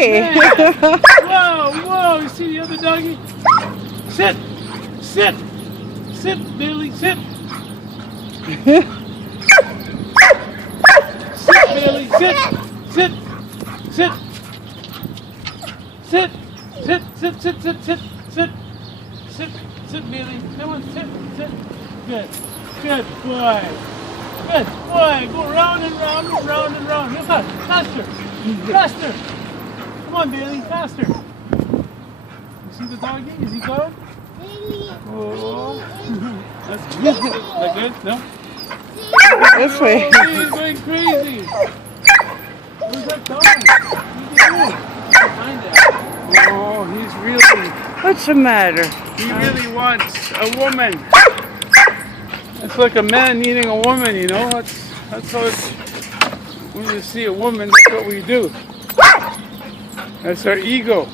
Hey! Whoa, whoa, you see the other doggy? Sit! Sit! Sit, Bailey, sit! Sit, Bailey, sit! Sit! Sit! Sit! Sit, sit, sit, sit, sit, sit! Sit, sit, Bailey. Come on, sit, sit. Good. Good boy. Good boy. Go round and round and round and round. Real fast. Faster. Faster. Come on, Bailey. Faster. You see the doggy? Is he gone? Oh. That's good. Is that good? No? This way. Oh, he's going crazy. Where's that dog? Behind that. Oh, he's really... What's the matter? He really wants a woman. It's like a man needing a woman, you know? That's how it's... When you see a woman, that's what we do. That's our ego.